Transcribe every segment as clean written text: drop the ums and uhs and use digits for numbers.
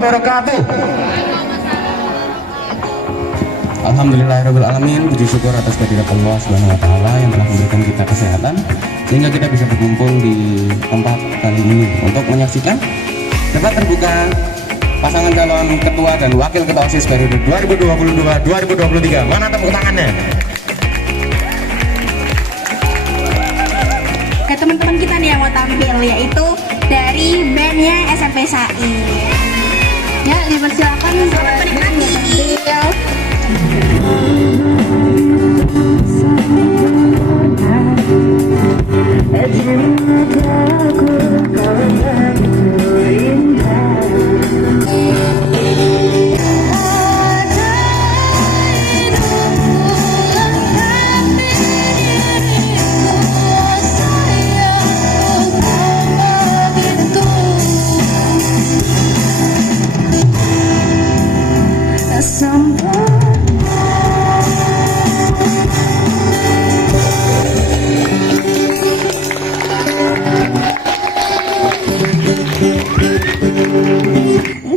wabarakatuh. Alhamdulillahirrahmanirrahim. Puji syukur atas kehadirat Allah Subhanahu wa Ta'ala yang telah memberikan kita kesehatan sehingga kita bisa berkumpul di tempat kali ini untuk menyaksikan debat terbuka pasangan calon ketua dan wakil ketua OSIS periode 2022-2023. Mana tepuk tangannya? Oke, teman-teman kita nih yang mau tampil yaitu dari bandnya SMP SAI. Ya, dipersilakan selamat menikmati.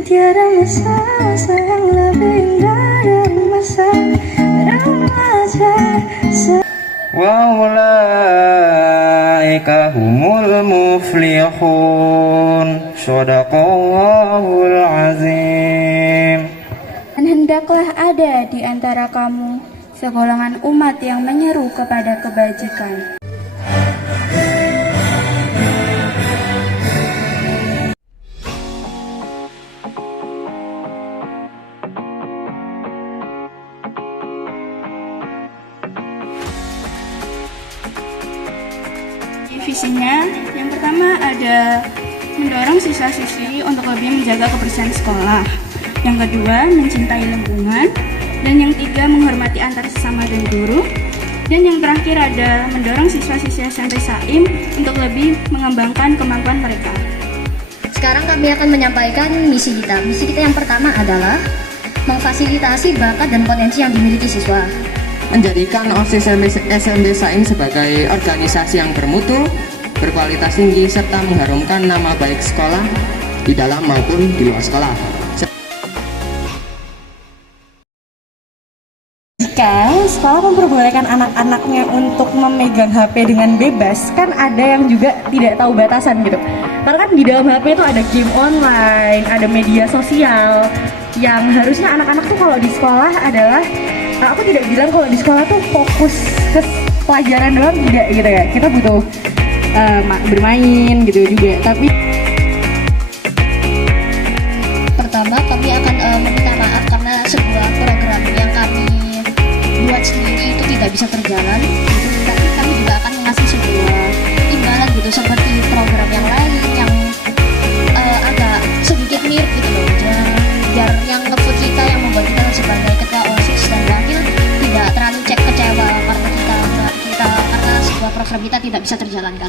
Tiada masa yang lebih indah dari masa remaja. Wa ulaika humul muflihun. Shadaqallahul azim. Dan hendaklah ada di antara kamu segolongan umat yang menyeru kepada kebajikan. Visinya yang pertama ada mendorong siswa-siswi untuk lebih menjaga kebersihan sekolah, yang kedua mencintai lingkungan, dan yang ketiga menghormati antar sesama dan guru, dan yang terakhir ada mendorong siswa-siswi SMP SAIM untuk lebih mengembangkan kemampuan mereka. Sekarang kami akan menyampaikan misi kita. Misi kita yang pertama adalah memfasilitasi bakat dan potensi yang dimiliki siswa. Menjadikan OSIS SMP SAIM sebagai organisasi yang bermutu, berkualitas tinggi, serta mengharumkan nama baik sekolah di dalam maupun di luar sekolah. Jika sekolah memperbolehkan anak-anaknya untuk memegang HP dengan bebas, kan ada yang juga tidak tahu batasan gitu. Karena kan di dalam HP itu ada game online, ada media sosial, yang harusnya anak-anak tuh kalau di sekolah adalah, aku tidak bilang kalau di sekolah tuh fokus ke pelajaran doang, tidak gitu ya. Kita butuh bermain gitu juga. Tapi Pertama, kami akan meminta maaf karena sebuah program yang kami buat sendiri itu tidak bisa berjalan gitu. Tapi kami juga akan mengasih sebuah imbalan gitu, seperti program yang lain yang agak sedikit mirip gitu loh, biar yang nge-vote kita, yang membuat kita sebagai ketua OSIS dan wakil tidak terlalu kecewa karena karena sebuah program kita tidak bisa terjalankan.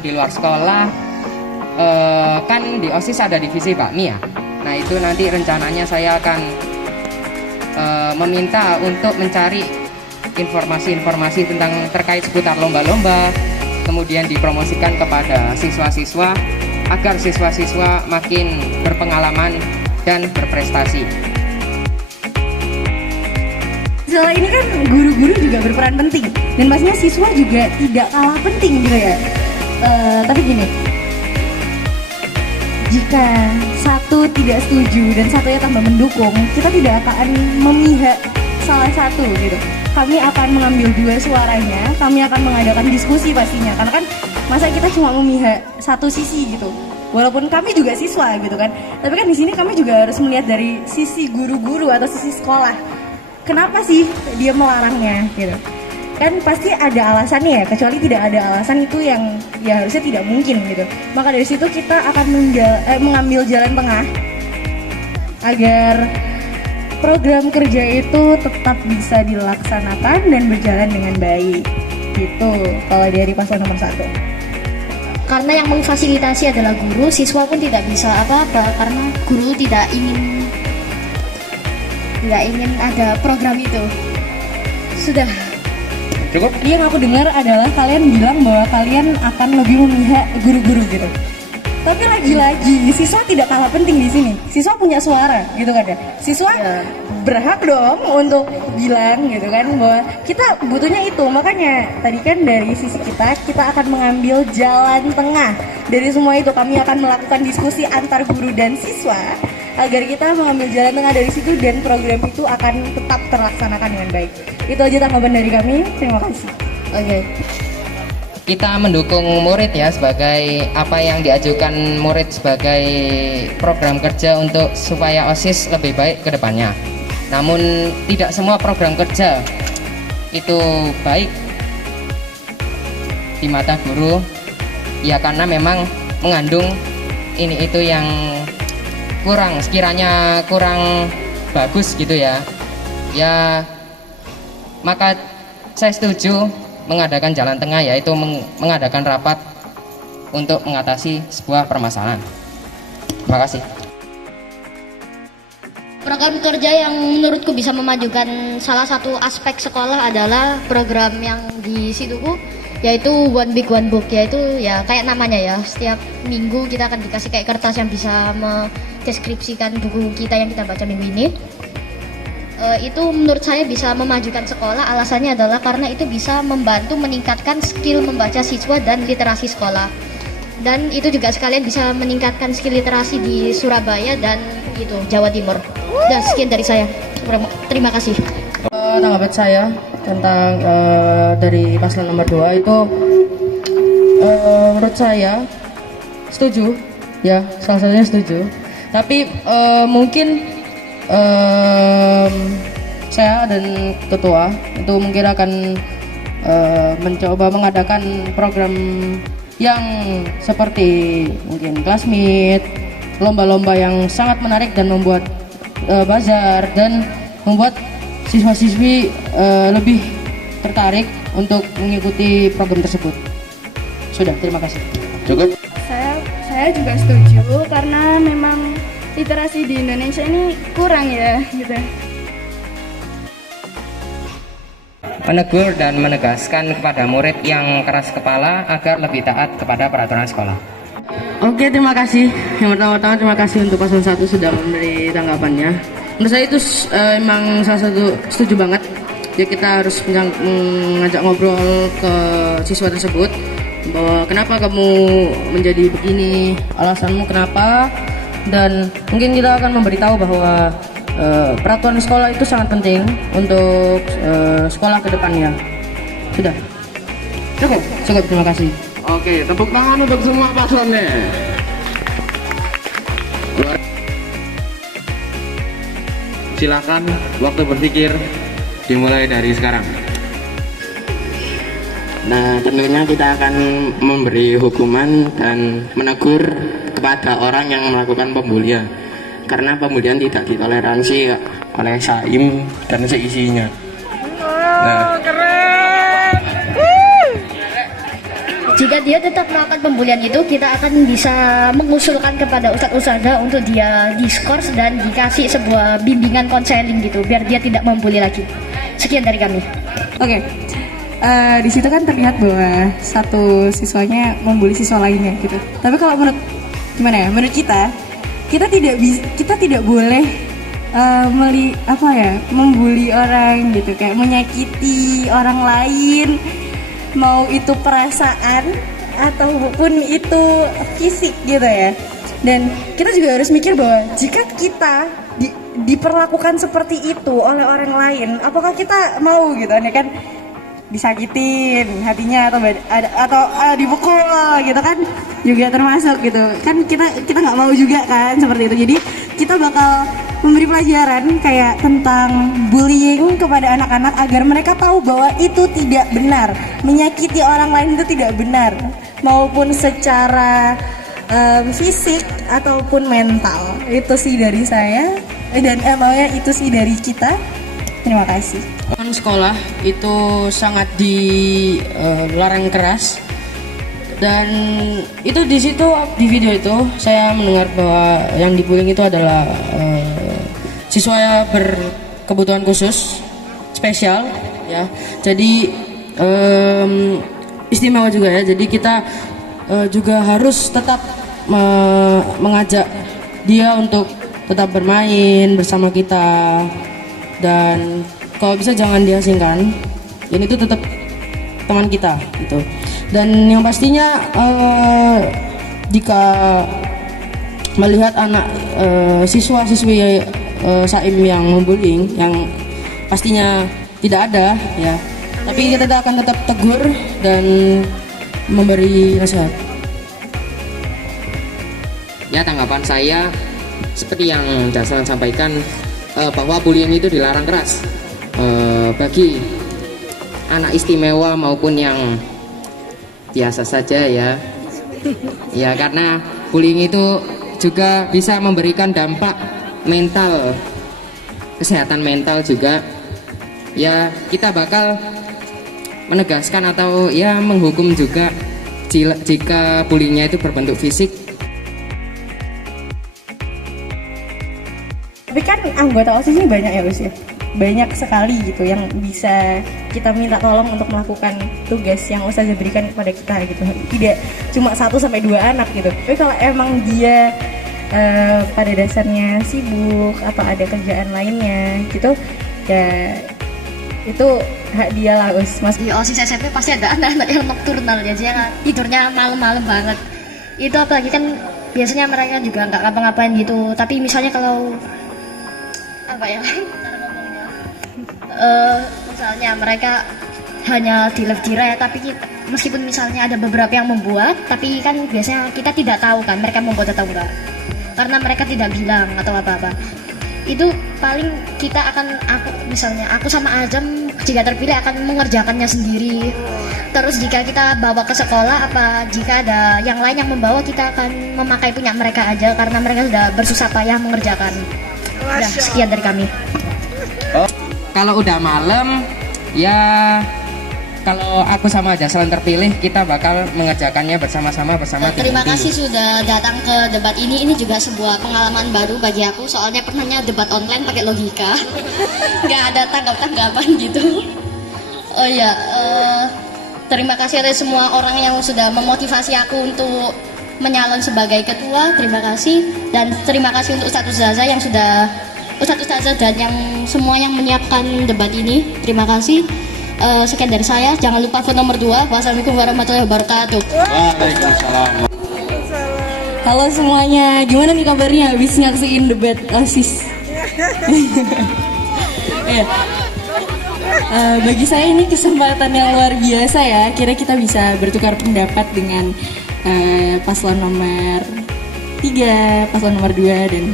Di luar sekolah kan di OSIS ada divisi bakmi ya. Nah itu nanti rencananya saya akan meminta untuk mencari informasi-informasi tentang terkait seputar lomba-lomba, kemudian dipromosikan kepada siswa-siswa agar siswa-siswa makin berpengalaman dan berprestasi. setelah ini kan guru-guru juga berperan penting, dan pastinya siswa juga tidak kalah penting gitu ya. Tapi gini, jika satu tidak setuju dan satunya tambah mendukung, kita tidak akan memihak salah satu gitu. Kami akan mengambil dua suaranya, kami akan mengadakan diskusi pastinya, karena kan masa kita cuma memihak satu sisi gitu. Walaupun kami juga siswa gitu kan, tapi kan di sini kami juga harus melihat dari sisi guru-guru atau sisi sekolah. Kenapa sih dia melarangnya gitu? Kan pasti ada alasannya ya, kecuali tidak ada alasan itu yang ya harusnya tidak mungkin gitu. Maka dari situ kita akan mengambil jalan tengah agar program kerja itu tetap bisa dilaksanakan dan berjalan dengan baik gitu. Kalau dari paslon nomor 1, karena yang memfasilitasi adalah guru, siswa pun tidak bisa apa-apa karena guru tidak ingin ada program itu. Sudah cukup. Yang aku dengar adalah kalian bilang bahwa kalian akan lebih memihak guru-guru gitu. Tapi lagi-lagi siswa tidak kalah penting di sini. Siswa punya suara, gitu kan ya. Siswa berhak dong untuk bilang gitu kan bahwa kita butuhnya itu. Makanya tadi kan dari sisi kita akan mengambil jalan tengah dari semua itu. Kami akan melakukan diskusi antar guru dan siswa agar kita mengambil jalan tengah dari situ dan program itu akan tetap terlaksanakan dengan baik. Itu aja tanggapan dari kami. Terima kasih. Oke. Kita mendukung murid ya sebagai apa yang diajukan murid sebagai program kerja untuk supaya OSIS lebih baik ke depannya. Namun tidak semua program kerja itu baik di mata guru ya, karena memang mengandung ini itu yang sekiranya kurang bagus gitu ya. Ya maka saya setuju mengadakan jalan tengah, yaitu mengadakan rapat untuk mengatasi sebuah permasalahan. Terima kasih. Program kerja yang menurutku bisa memajukan salah satu aspek sekolah adalah program yang di situku, yaitu One Big One Book, yaitu ya kayak namanya ya, setiap minggu kita akan dikasih kayak kertas yang bisa mendeskripsikan buku kita yang kita baca minggu ini. Itu menurut saya bisa memajukan sekolah. Alasannya adalah karena itu bisa membantu meningkatkan skill membaca siswa dan literasi sekolah, dan itu juga sekalian bisa meningkatkan skill literasi di Surabaya dan itu Jawa Timur. Dan sekian dari saya, terima kasih. Tanggapan saya tentang dari paslon nomor 2 itu menurut saya setuju ya, salah satunya setuju, tapi mungkin saya dan ketua itu mungkin akan mencoba mengadakan program yang seperti mungkin classmeet, lomba-lomba yang sangat menarik dan membuat bazar dan membuat siswa-siswi lebih tertarik untuk mengikuti program tersebut. Sudah, terima kasih. Cukup. Saya juga setuju karena memang literasi di Indonesia ini kurang ya gitu. Menegur dan menegaskan kepada murid yang keras kepala agar lebih taat kepada peraturan sekolah. Oke, terima kasih. Yang pertama-tama terima kasih untuk paslon 1 sudah memberi tanggapannya. Menurut saya itu emang salah satu setuju banget. Jadi kita harus mengajak ngobrol ke siswa tersebut bahwa kenapa kamu menjadi begini, alasanmu kenapa, dan mungkin kita akan memberitahu bahwa peraturan sekolah itu sangat penting untuk sekolah ke depannya. Sudah. Cukup, terima kasih. Oke, tepuk tangan untuk semua paslonnya. Silakan, waktu berpikir dimulai dari sekarang. Nah, tentunya kita akan memberi hukuman dan menegur kepada orang yang melakukan pembulian, karena pembulian tidak ditoleransi oleh Saim dan seisinya. Nah, Jika dia tetap melakukan pembulian itu, kita akan bisa mengusulkan kepada ustadz ustadzah untuk dia diskors dan dikasih sebuah bimbingan konseling gitu, biar dia tidak membuli lagi. Sekian dari kami. Oke. Di situ kan terlihat bahwa satu siswanya membuli siswa lainnya gitu. Tapi kalau menurut menurut kita tidak boleh membuli orang gitu, kayak menyakiti orang lain, mau itu perasaan ataupun itu fisik gitu ya. Dan kita juga harus mikir bahwa jika kita diperlakukan seperti itu oleh orang lain, apakah kita mau gitu kan disakitin hatinya atau dipukul gitu kan, juga termasuk gitu kan, kita nggak mau juga kan seperti itu. Jadi kita bakal memberi pelajaran kayak tentang bullying kepada anak-anak agar mereka tahu bahwa itu tidak benar, menyakiti orang lain itu tidak benar, maupun secara fisik ataupun mental. Itu sih dari saya dan emangnya itu sih dari kita. Terima kasih. Sekolah itu sangat dilarang keras, dan itu di situ di video itu saya mendengar bahwa yang dibullying itu adalah siswa yang berkebutuhan khusus spesial ya. Jadi istimewa juga ya. Jadi kita juga harus tetap mengajak dia untuk tetap bermain bersama kita, dan kalau bisa jangan diasingkan. Ini tuh tetap teman kita gitu. Dan yang pastinya jika melihat anak siswa-siswi Saim yang membullying, yang pastinya tidak ada ya, tapi kita akan tetap tegur dan memberi nasihat. Ya, tanggapan saya seperti yang Jaslan sampaikan, bahwa bullying itu dilarang keras bagi anak istimewa maupun yang biasa saja ya. Ya, karena bullying itu juga bisa memberikan dampak mental, kesehatan mental juga. Ya, kita bakal menegaskan atau ya menghukum juga jika bullyingnya itu berbentuk fisik. Tapi kan anggota OSIS ini banyak ya Gus ya, banyak sekali gitu yang bisa kita minta tolong untuk melakukan tugas yang Ustazah berikan kepada kita gitu. Tidak cuma 1-2 anak gitu. Tapi kalau emang dia pada dasarnya sibuk atau ada kerjaan lainnya gitu, ya itu hak dia lah Gus. Mas Di OSIS SMP pasti ada anak-anak yang nokturnal ya, dia tidurnya malam-malam banget. Itu apalagi kan biasanya mereka juga nggak ngapa-ngapain gitu. Tapi misalnya kalau apa ya, misalnya mereka hanya di live direct, tapi meskipun misalnya ada beberapa yang membuat, tapi kan biasanya kita tidak tahu kan mereka membuat atau enggak, karena mereka tidak bilang atau apa-apa. Itu paling kita akan, aku sama Azam jika terpilih akan mengerjakannya sendiri. Terus jika kita bawa ke sekolah, apa jika ada yang lain yang membawa, kita akan memakai punya mereka aja karena mereka sudah bersusah payah mengerjakan. Udah, sekian dari kami. Kalau udah malam ya, kalau aku sama Jaslan terpilih, kita bakal mengerjakannya bersama-sama bersama tim Terima inti. kasih sudah datang ke debat ini. Ini juga sebuah pengalaman baru bagi aku. Soalnya pernahnya debat online pakai logika, nggak ada tanggapan gitu. Oh ya, terima kasih atas semua orang yang sudah memotivasi aku untuk menyalon sebagai ketua. Terima kasih, dan terima kasih untuk Ustadz Ustazah yang sudah dan yang semua yang menyiapkan debat ini. Terima kasih. Sekian dari saya. Jangan lupa vote nomor 2. Wassalamualaikum warahmatullahi wabarakatuh. Waalaikumsalam. halo semuanya, gimana nih kabarnya habis nyaksiin debat OSIS? Ya. Bagi saya ini kesempatan yang luar biasa ya. Kira kita bisa bertukar pendapat dengan paslon nomor 3, paslon nomor 2, dan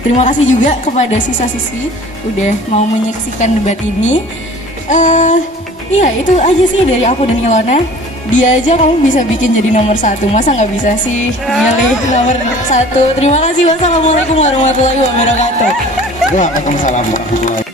terima kasih juga kepada siswa-siswi udah mau menyaksikan debat ini. Iya, itu aja sih dari aku dan Ilona. Dia aja kamu bisa bikin jadi nomor 1, masa nggak bisa sih milih nomor 1? Terima kasih. Wassalamualaikum warahmatullahi wabarakatuh. Waalaikumsalam warahmatullahi wabarakatuh.